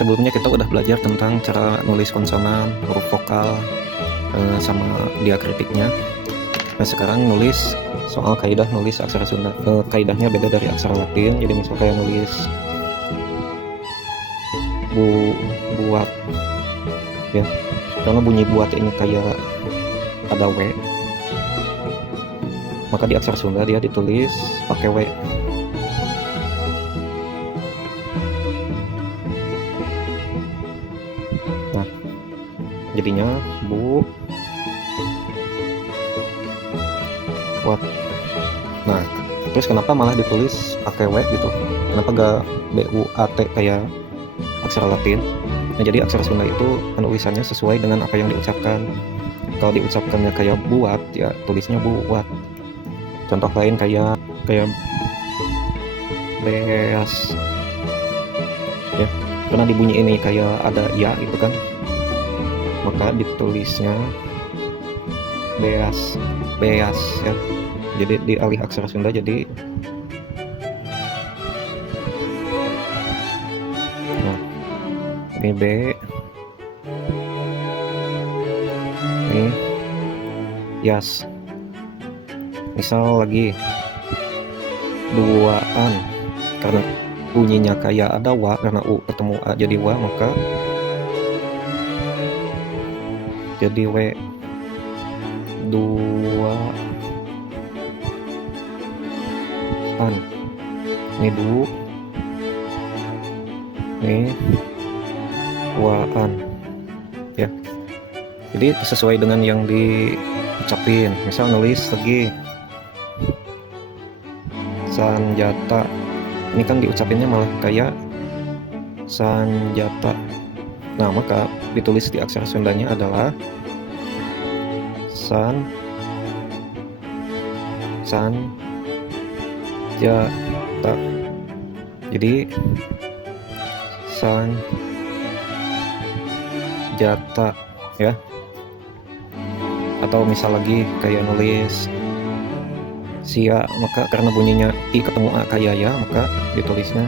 sebelumnya kita udah belajar tentang cara nulis konsonan, huruf vokal, sama diakritiknya. Nah sekarang nulis soal kaidah nulis aksara Sunda. Kaidahnya beda dari aksara Latin. Jadi misalnya kayak nulis buat ya, karena bunyi buat ini kayak ada W, maka di aksara Sunda dia ditulis pakai W. Nah jadinya buat. Nah terus kenapa malah ditulis pakai W gitu, kenapa gak BUAT kayak aksara Latin? Nah jadi aksara Sunda itu penulisannya sesuai dengan apa yang diucapkan. Kalau diucapkannya kayak buat ya tulisnya buat. Contoh lain kayak beas ya, karena di bunyi ini kayak ada ya gitu kan, maka ditulisnya beas ya. Jadi di alih aksara Sunda jadi ini B, ini yas. Misal lagi duaan, karena bunyinya kayak ada wa, karena u ketemu a jadi wa, maka jadi w. Duaan, ini du, ini waan ya. Jadi sesuai dengan yang diucapin. Misal nulis lagi sanjata, ini kan diucapinnya malah kayak sanjata. Nah maka ditulis di aksara Sundanya adalah sanjata. Jadi sanjata ya. Atau misal lagi kayak nulis sia, maka karena bunyinya i ketemu a kayak ya, maka ditulisnya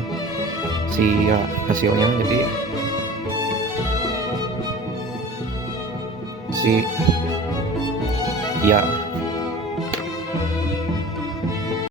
sia hasilnya jadi si ya.